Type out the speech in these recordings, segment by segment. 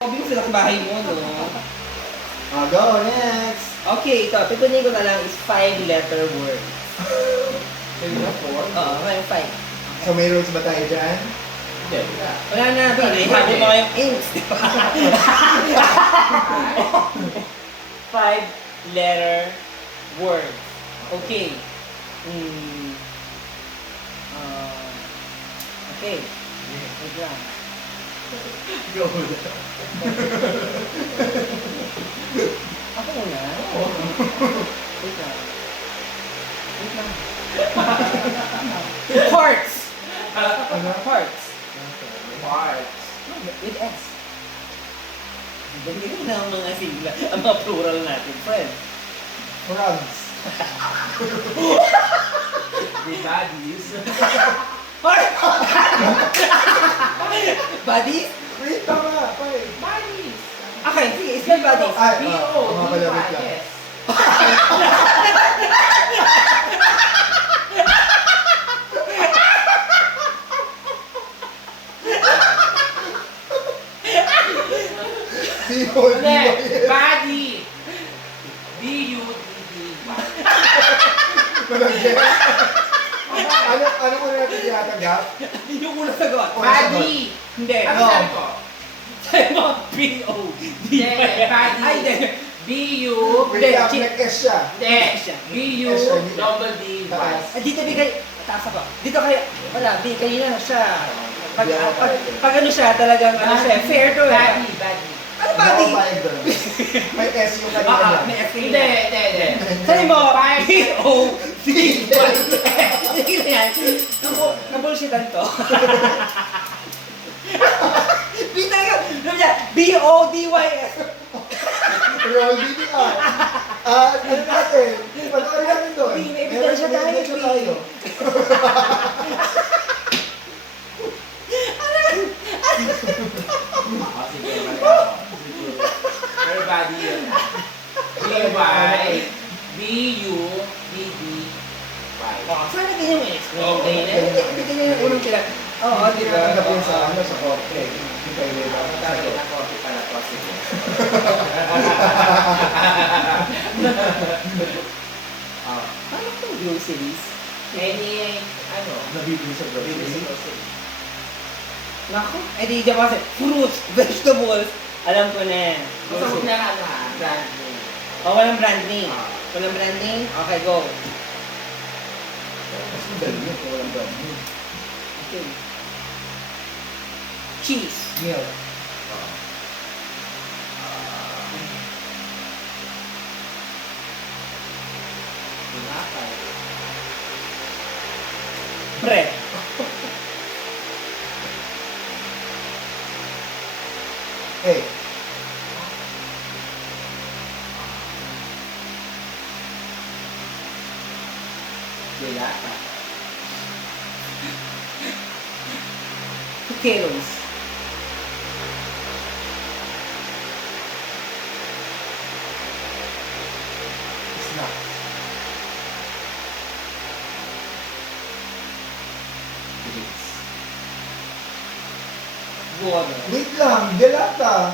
Obvious sila sa bahay mo, no? Go, next! Okay, ito. Pipunin ko na lang is 5-letter word. Sabi na 4? Oo, may 5. So may rules ba tayo dyan? Hindi. Wala na. Ihabol mo kayong inks, di ba? 5-letter word. Okay. Okay. Wait lang. Go! Ako muna. Wait lang. Wait lang. Hearts! Hearts. Parts. With S. Ganyan na ang mga sigla, ang mga plural natin, friend. Frogs. The bodies. Heart! Buddies? Wait, tama! Five. Bodies. Okay, sige, spell buddies. Ay, B-O. mga palamit lang. Yes. People, Ulit. Body. B-U-D-D. Malagyan. Ano ko natin tinatanggap? Yung unang sagot. Body. Hindi. Ano No. sabi ko? Sabi mo, B-O-D. Hindi, body. Ay, hindi. B-U. Wait lang, Chi- nag-S siya. Hindi. siya. B-U. Double D. Taas. Dito, bigay. Taas ako. Dito kayo. Wala, kayo na siya. Pag ano siya, talagang ano siya, fair to eh. Body. Body. Ano Ano buddy? ba yung doon? May S yung kanina niya. May F Hindi, hindi, hindi. Sabi mo, Fire. B-O-D. Sige na yan. Nabullshitan to. Bita ka. Sabi niya, B-O-D-Y-S. Roll DDR. Ano natin? Panoorin natin doon. May ebidensya tayo, May ebidensya tayo. Oh, sige, mali ako. Pero body yun. B-Y. B-U-D-D-Y. Sana ganyan yung explain kayo na. Hindi ganyan yung unang kila. Oo, di ba? Tinatanggal po sa ano, sa korte. Hindi kayo may dapat Sabi tayo. na coffee pala positive. Oh. Paano itong groceries? Any, ano? Nabibili sa grocery. Naku, eh di dyan kasi, fruits, vegetables, alam ko na. Gusto ko na ano ha, brand name. Oh, walang brand name. Ah. Walang brand name? Okay, go. Mas madali yun kung walang brand name. Okay. Cheese. Milk. Tinapay. Bread. Eh, Dilata. Potatoes. snack. Water. Wait lang, delata.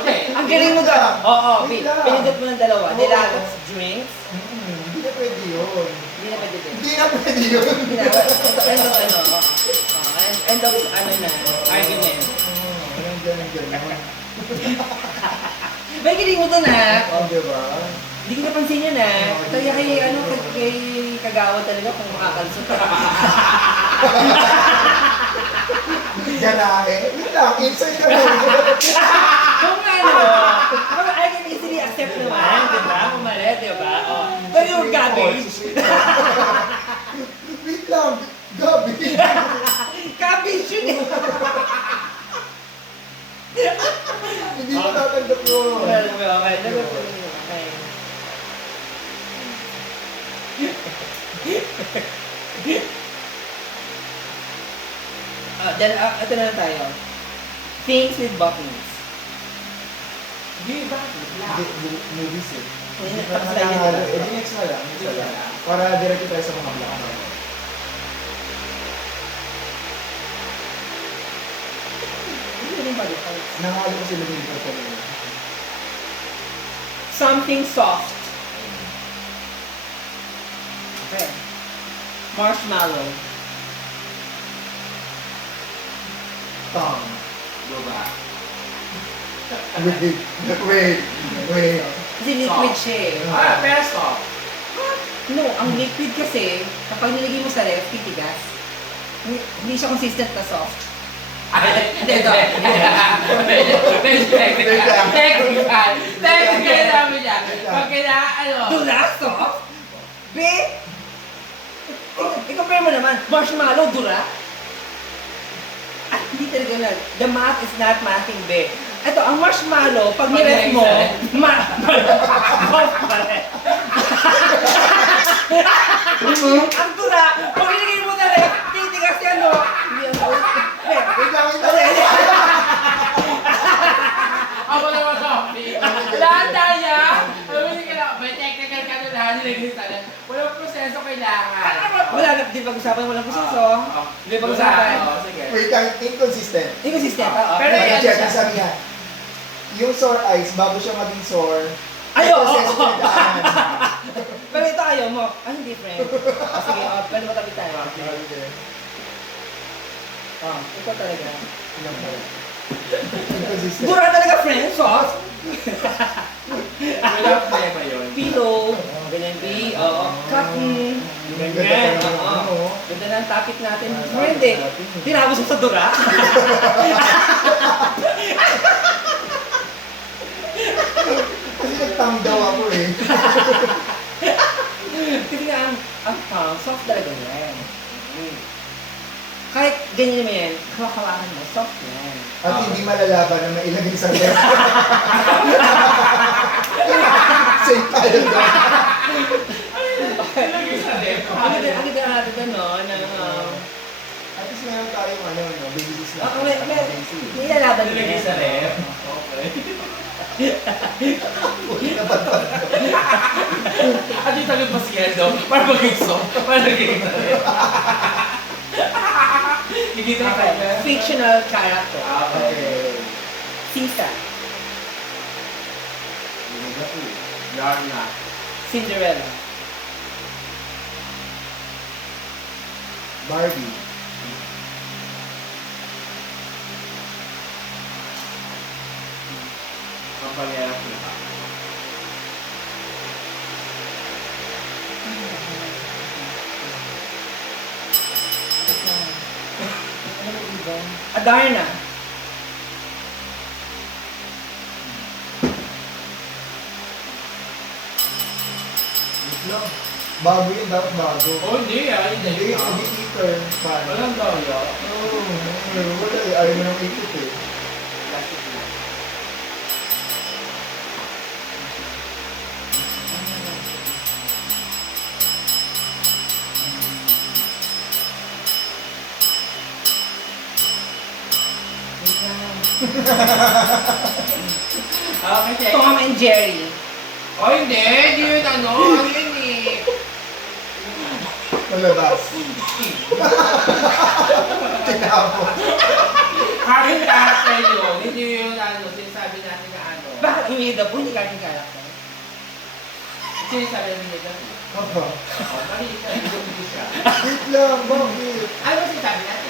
Okay. Ang galing mo doon. Oo, Wait lang. pinindot mo ng dalawa. Oo. Delatas, drinks. Hindi na pwede yun. Hindi na pwede din. Hindi na pwede yun. Hindi na. End of ano. End of ano na. Argument. Anong ganyan. May galing mo doon ha. Oh, diba? Hindi ko napansin yun ha. Kaya kay ano, kay Kagawa talaga kung makakalusot. Ganahe. Wait lang, inside ka lang. Kung ano, I can easily accept naman, di ba? Kung mali, di ba? Oh. But yung garbage. Wait lang, gabi. Garbage yun eh. Hindi mo tatanggap yun. Okay. Then, ito na lang tayo. Things with buttons. Di ba? Movies eh. Tapos tayo dito. Next na lang. Para diretso tayo sa mga block. body parts. Nangalo ko sila dito sa kanila. Something soft. Okay. Marshmallow. Tongue. Diba? Wait. Kasi liquid siya eh. Pero soft. No, ang liquid kasi, kapag nilagay mo sa ref, titigas. Hindi siya consistent na soft. Ito. Technical namin yan. Pag kailangan, Dura, soft. Be, i-compare mo naman, marshmallow, dura. Hindi talaga na. The math is not mathing, be. Ito, ang marshmallow, pag niref mo, soft pa rin. Ang dura, pag nilagay mo na ref, titigas yan, no? Hindi ang Wait lang. ako naman coffee. Lahat tayo, may technical ka na lahat nilagay sa akin. Walang proseso kailangan. Wala na, di pag-usapan, walang proseso. Di pag-usapan. Sige. Wait lang, inconsistent. Inconsistent, oo. Pero Pero, yan Check siya. ang sabi niya. Yung sore eyes, bago siya maging sore, Ay, oo, proseso oo. niya daan. pero ito ayaw mo. Ay, hindi, friend. Sige, pwede matabi tayo. Ito talaga. Inconsistent. Dura talaga, friend. Sauce. Wala problema yun. Pillow. Ganyan, B. Oo. Cotton. Ganyan. Oo. Ganda ng topic natin. Friend, eh. Tinapos mo sa dura. Kasi nag-tongue daw ako eh. Kasi nga, ang tongue, soft talaga yan. Kahit ganyan mo yan, hawakan mo, soft yan. At hindi malalaban na mailagay sa ref. Safe tayo doon. Ang ganda natin gano'n, At least meron tayong basis na. may ilalaban Nilagay sa ref. Okay. At yung tabi pa siya daw, para maging soft, para naging sa ref. Higit na Okay. kanya. Fictional character. Okay. Sisa. Yarna. Cinderella. Barbie. Ang pangyayang kita. Adarna. Bago yun, dapat bago. Oh, hindi ah. Hindi, hindi eater. Fan. Walang daya. Oo, wala eh. Ayaw mo nang ikot eh. Plastic na. Okay, check. Tom and Jerry. Oh, hindi. Hindi yun ano. Ano yun eh. Malabas. Tinapos. Haring character yun. Hindi yun ano. Sinasabi natin na ano. Bakit hindi daw po hindi karting character? Sinasabi natin na Apa. oh, mali siya. Hindi siya. Wait lang, bakit? Ano ba sinasabi natin?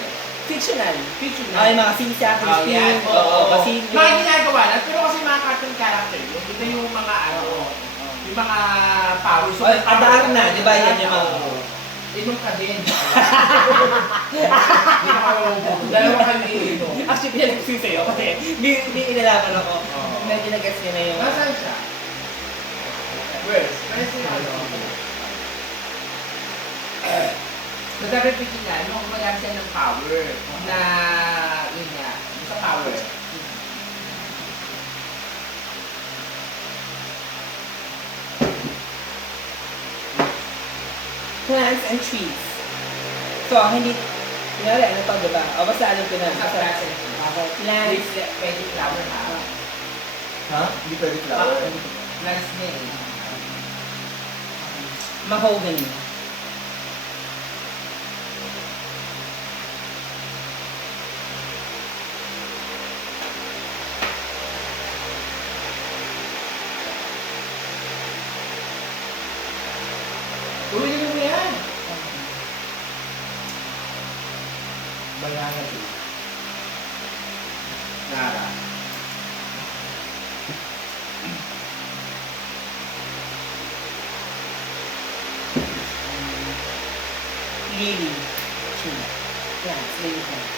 Fictional. Fiction Ay, mga Sisa, Christine, Basilio. Mga ginagawa na, pero kasi mga cartoon character yun. Ito yung mga ano, yung mga powers. Ay, Adarna, di ba yan yung mga... Inom ka din. Hindi na kayo dalawa kami inom. Actually, pinag-sing sa'yo kasi hindi inalaman ako. Oo. Medyo nag-gets niya na yung... Nasaan siya? Where? Where's yung ano? Nag-repeat nga, nung kumagamit siya ng power na, yun nga, sa power. Plants and trees. So, hindi... Kunyari, ano to, diba? O, basta alam ko na. Sa Basta, plants and trees. okay, plants. With pwede flower ha. Ha? Hindi pwede flower. Plants na eh. Mahogany. Bayaran eh. Nara. Lily. Chula. Plants. Lily plants.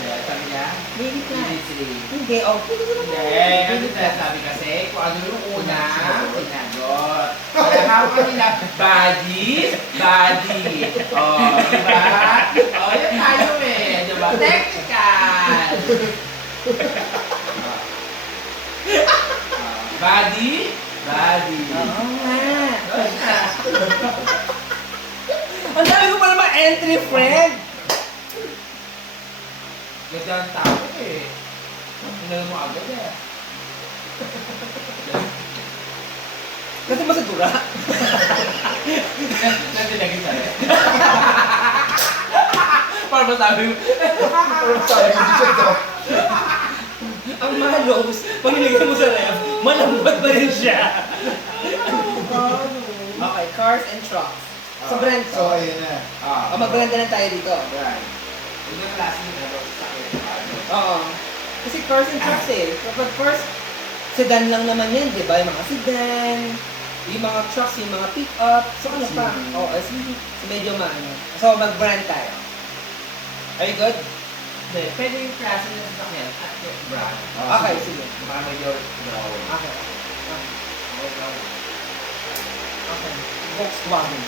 Kaya sabi niya, Lily plants. Lily. Hindi, oh. Pwede ko naman. Hindi, kasi sabi kasi kung ano yung una, sinagot. Kaya ako kanina, body, body. Oh, diba? Oh, yan tayo eh, diba? Technical. Body, body. Oo nga. Oh, na. Ang dami ko pa naman entry, friend. Ganda ang tao eh. Inalo mo agad eh. Kasi masadura. Nandilagay sa'yo. Para masabi mo. Parang sabi mo dito to. Ang malos, pag nilagay mo sa ref, malambot pa rin siya. Okay, cars and trucks. Sa brand So, ko. ayun na. O, mag-brand na lang tayo dito. Right. Yung yung klase yung ano, sa akin. Oo. Kasi cars and trucks eh. Kapag cars, sedan lang naman yan, di ba? Yung mga sedan, yung mga trucks, yung mga pick-up. So ano pa? SUV. Oo, SUV. So medyo maano. So mag-brand tayo. Are you good? Hindi, pwede yung klase ng sasakyan at yung brand. Okay, sige. Baka may your drawing. Okay. Okay. Okay. Volkswagen.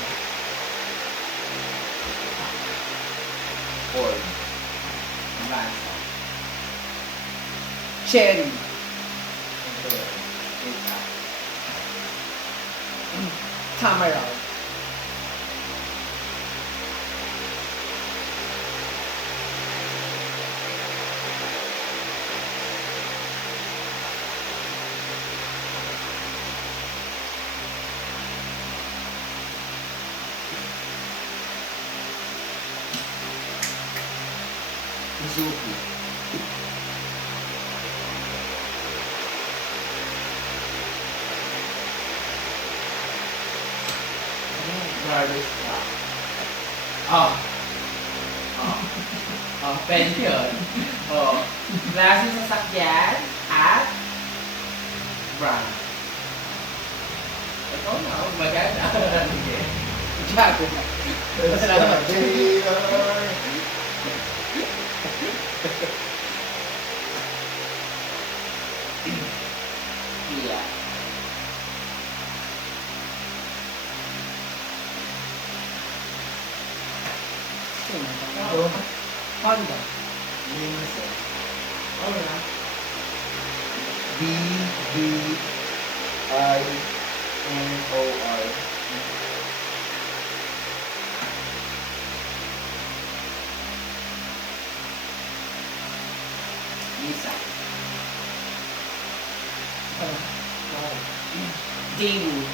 Ford. Avanza. Cherry. Tamaraw. Suzuki. Garbage truck. Oh. Oh. Oh, pwede yun. Oh. Klase ng sasakyan at brand. Ikaw na, maganda. Sige. Jago. Salamat. Kia. Honda. Oh, na. B-B-I-N-O-R. Lisa. Daewoo.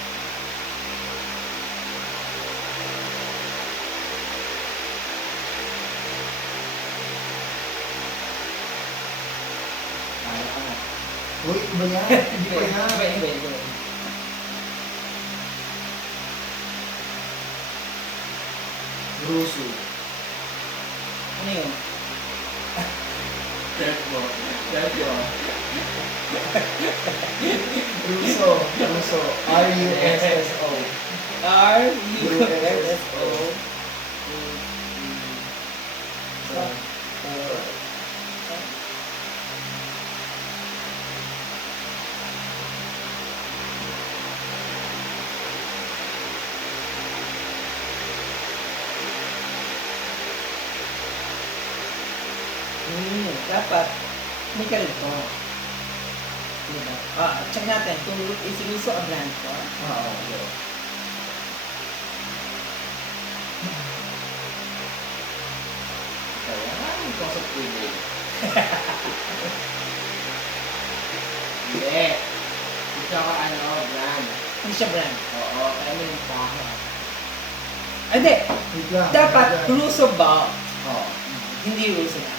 Uy, iba yan. Hindi pa yan. Iba. Russo. Ano yun? Third mo. Third mo. Russo. Russo. R-U-S-S-O. R-U-S-S-O. Dapat may ganito. Diba? Check natin kung is Russo a brand ko. Oo. Kaya nga, yung concept ko yun. Hindi. Gusto ko ano, brand. Hindi siya brand. Oo, kaya may nagkaka. Hindi. Wait lang. Dapat Wait lang. Russo ba? Oo. Hindi Russo na.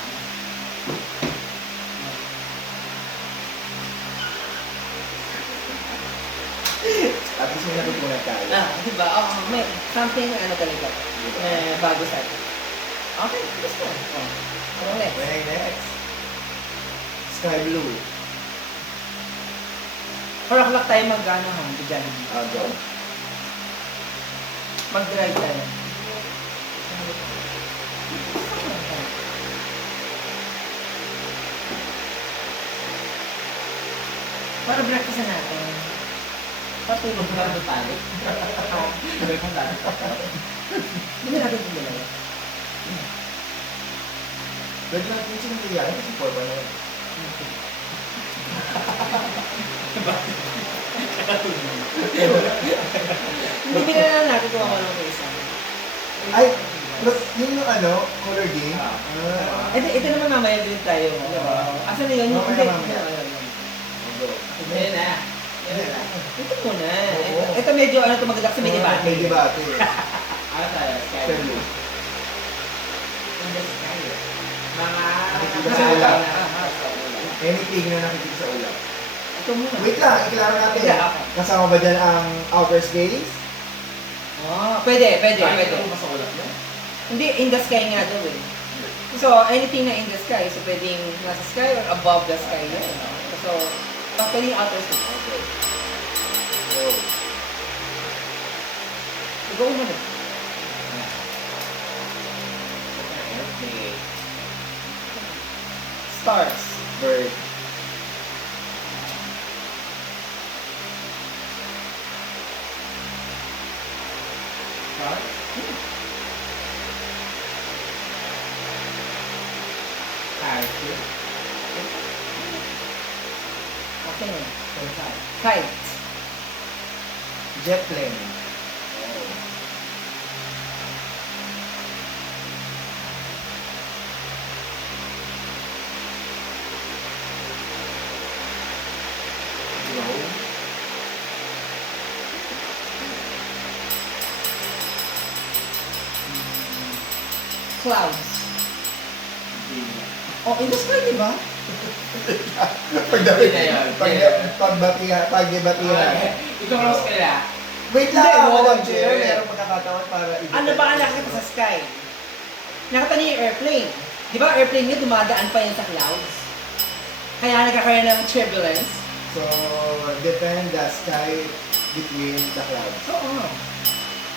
At least may natutunan tayo. Diba? May something ano talaga. Bago sa atin. Okay, tapos na. Oh. Ano next? Okay, next. Sky blue. Parak-lak tayo mag-ano ha, Jollibee. Go. Mag-drive tayo. Para breakfast na natin. Patulog na. Magkano tayo? Magkano tayo? Hindi na natin tumulong. Pwede natin siya nangyayari kasi 4 pa na yun. Hindi binala natin kung ako lang kayo isa. Ay, look, yun yung ano, color game. Ito naman mamaya din tayo. Asan na yun? Mamaya, Hindi. mamaya. Hindi. Go. Ayun na. Ito muna. Oo. Ito medyo ano ito maganda kasi may debate. May debate. Ano tayo? Sky Sky blue. blue. In the sky. Mga... Nakikita sa ulap. Anything na nakikita sa ulap. Ito muna. Wait lang, iklaro natin. Yeah, okay. Kasama ba dyan ang outer space? Pwede. Bakit ito mas ulap mo? Hindi, in the sky nga daw eh. So, anything na in the sky. So, pwedeng nasa sky or above the sky yan. So, pwedeng outer space. Okay. Go. Go muna. Okay. Stars. Bird. Start. Parachute. Okay. Kite. Jet plane. Drone. Clouds. Hindi. Oh, in the sky, di ba? Pagbatihan. Ikaw Rose kaya. Wait lang, Hindi, Madam wala. Chair, merong pagkakataon para Ano ba ang nakikita sa sky? Nakita niyo yung airplane. Di ba airplane niyo dumadaan pa yan sa clouds? Kaya nagkakaroon ng turbulence. So, defend the sky between the clouds. Oo.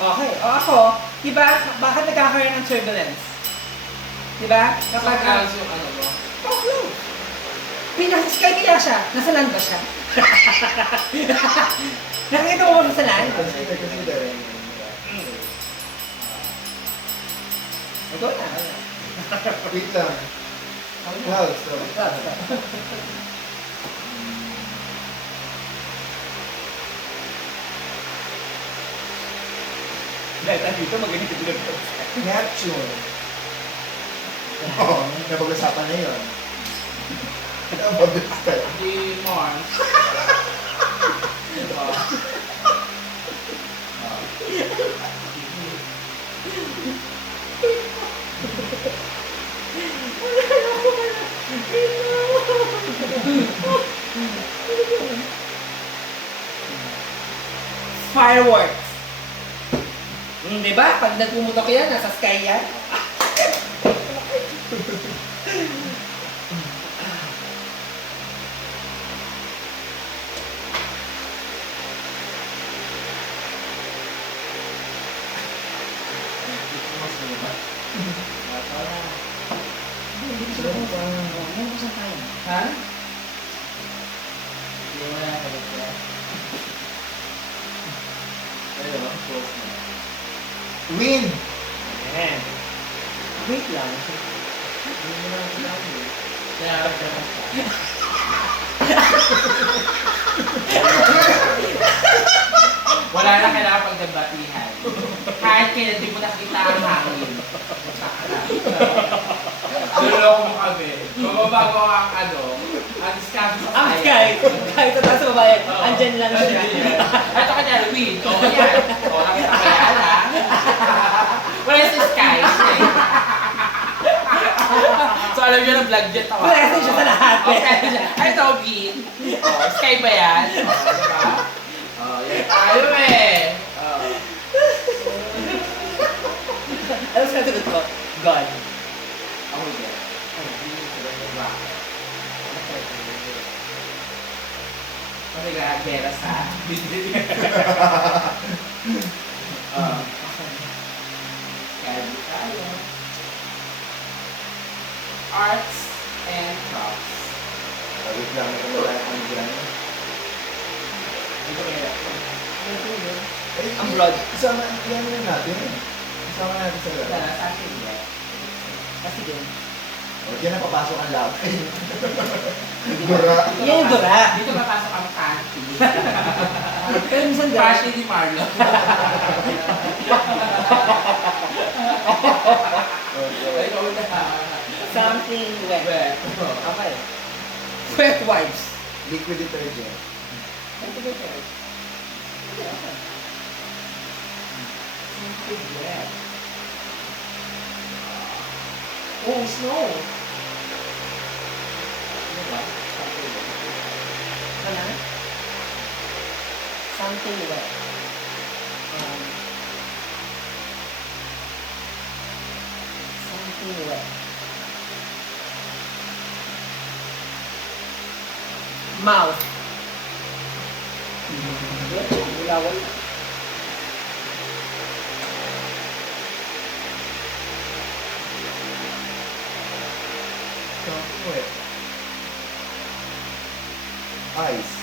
Okay. O ako, di ba, bakit nagkakaroon ng turbulence? Di ba? Kapag clouds yung ano mo. Oh, clouds. Nasa sky kaya siya. Nasa land ba siya? Nakikita mo ba sa land? Consider. Ito na. Wait lang. Clouds. So. Dahil tayo dito, magaling dito lang. Neptune. Oo, napag-usapan na yun. Ang pag-usapan. Di Mars. Diba? Fireworks. Di ba? Pag nagpumutok yan, nasa sky yan. Ha? Hindi mo na sagot ko. Ayun, close na. Wind. Ayan. Wait lang. Hindi mo na sinabi. Kaya nagkakas ka. Wala na kailangan pagdebatihan. Kahit kailan di mo nakita ang hangin. Niloloko mo kami. Mababago ang ang discussion sa Ang sky. Kahit sa taas sa babae, andyan lang siya. Ito ka dyan, wind. O, yan. O, nakita ko yan, ha? Wala sa sky. So, alam niyo na vlog jet ako. Present siya sa lahat. Okay, ay, ito, wind. O, sky ba yan? O, diba? O, yan tayo eh. O. Ano sa sagot ko? God. Bakit? Kasi gagera sa kaya di tayo. Arts and crafts. Wait lang, wala ang dyan. Ito kaya. Ay, Ang broad. Isama, yan na natin. Isama natin sa Wala laro. sa akin yan. Kasi din. O, dyan na papasok ang lapay. Gura. Yan yung dura. Dito papasok ang panty. Pero minsan Passion ni Marlo. Ay, ikaw na. something wet. Wet. Okay. Wet wipes. Liquid detergent. Something wet. Something wet. Oh, snow. Ano ba? Something wet. Ano? Something wet. Something wet. Mouth. Wala, wala. Something wet. Ice.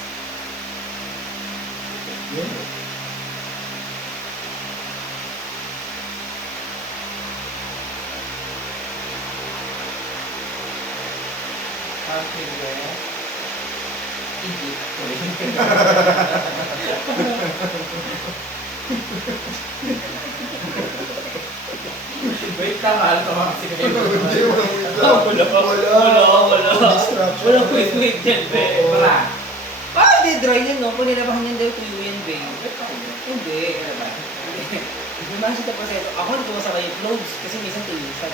Yun. Something wet. Egypt. Wait lang, mahal ka mga sige. Hindi, Wala. Distraction. Walang quick dyan, be. Oo. Wala. Parang di dry yun, no? Kung nilabahan yan daw, tuyo yan, be. Hindi. Hindi ba siya proseso? Ako hindi ko masakay yung clothes kasi minsan tulisan.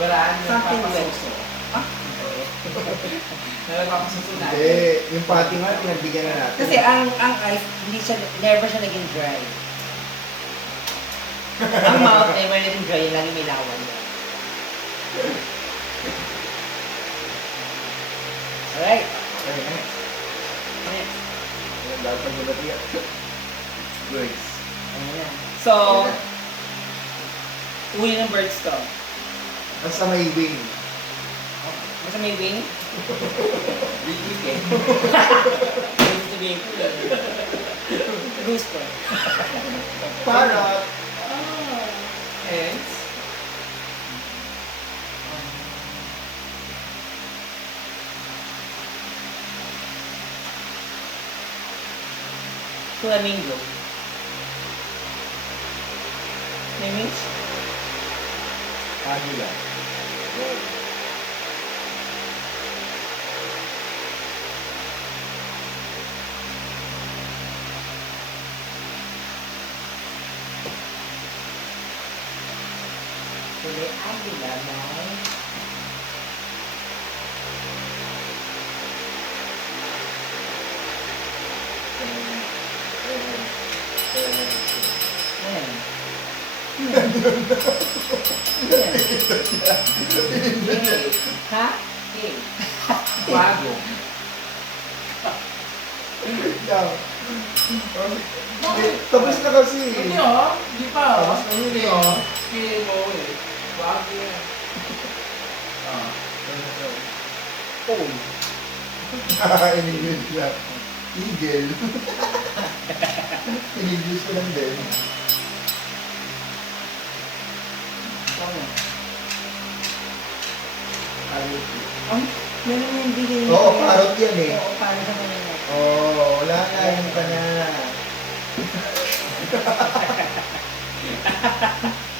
Wala. Something wet. Papasuso. Ah? Nagpapasuso na. Hindi, yung pati nga, pinagbigyan na natin. Kasi ang ice, hindi siya, never siya naging dry. Ang mouth, never naging dry, yung lagi may lawan niya. Alright. Okay, next. Next. Ayan, dapat pag nilati yan. Words. Ayan. So, uli ng birds to. Basta may wing. Basta may wing. Really, eh. Ibig sabihin ko lang. Rooster. Parrot. Hence, Flamingo. May wings? Agila. May agila na. Ayan. Ayan. Ha? Okay. bago. Yan. Tapos na kasi. Hindi oh, hindi pa oh. Tapos na yun Hindi eh. oh. Hindi mo eh. Bago yan. Ah. Oh. Inigil siya. Eagle. Inigil ko lang din. Ano? Ano? Meron yung bigay niya. Oo, parrot yan eh. Oo, parang sa kanina. Oo, wala na, yun pa na.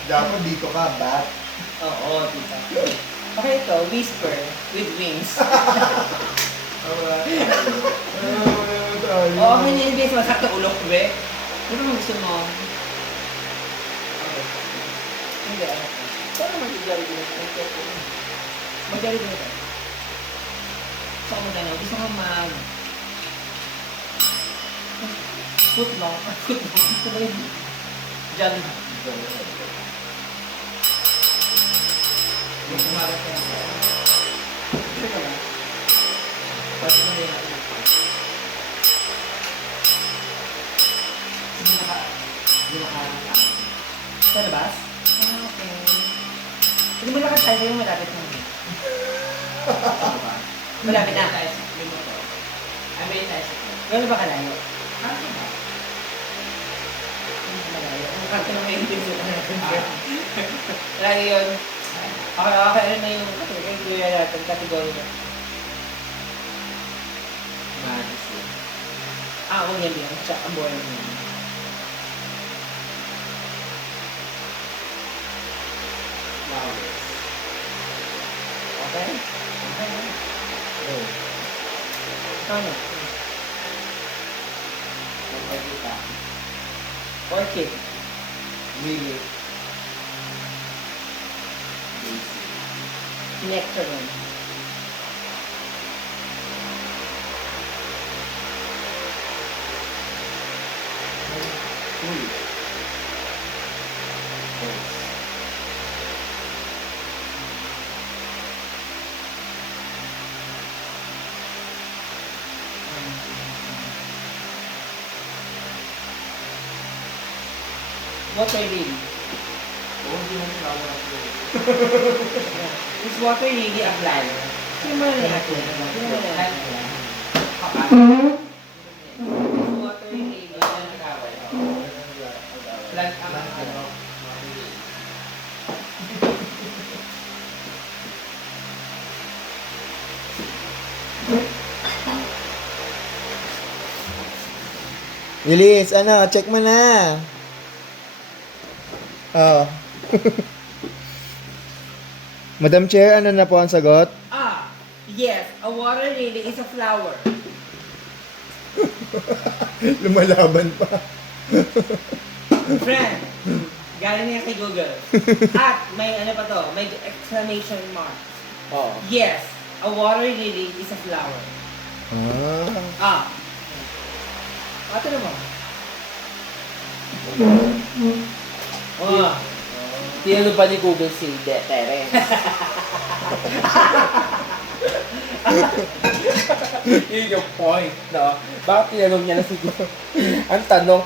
Dapat dito ka, bat. Oo, tita. Okay, ito, whisper with wings. Oo, okay na yung base, masakit ang ulo ko, be. Ano naman gusto mo? Okay. Hindi, ano. Saan naman mag-jolly din ito? Mag-jolly din ito. Gusto ko mag-ano? Gusto ko mag... Footlong. Footlong. Gusto mo yung... Jolly. Yung kumarap yan. Sa labas? Ah, okay. Pwede mo lakad tayo yung malapit na. Malapit na. May motor. Ay, may tricycle. Gano'n ba kalayo? Ano ba? Malayo. Ang kanta na may hindi sila natin. Lagi yun. Okay, ano na yung category natin, category na. Magis yun. Ako niya lang, tsaka ang buhay niya. Flowers. Okay? Okay na. Oh. Ikaw na. Magpagkita. Orchid. Lily. Daisy. Nectarine. Tulip. Rose. Water lily. Oo, hindi mo flower ang tulip. Is water lily a plant? Sino mo na natin? Sino mo na natin? Kapag. Is water lily. Ano yung nag-away? Plant ang ano. Lilis, ano? Check mo na. Oh. Madam Chair, ano na po ang sagot? Ah, yes, a water lily is a flower. Lumalaban pa. Friend, galing niya kay Google. At may ano pa to, may exclamation mark. Oo. Yes, a water lily is a flower. Ah. Ah. Ito naman. Oh. Tinalo pa ni Google si Terence. Yun yung point, no? Bakit tinanong niya na siguro? Ang tanong,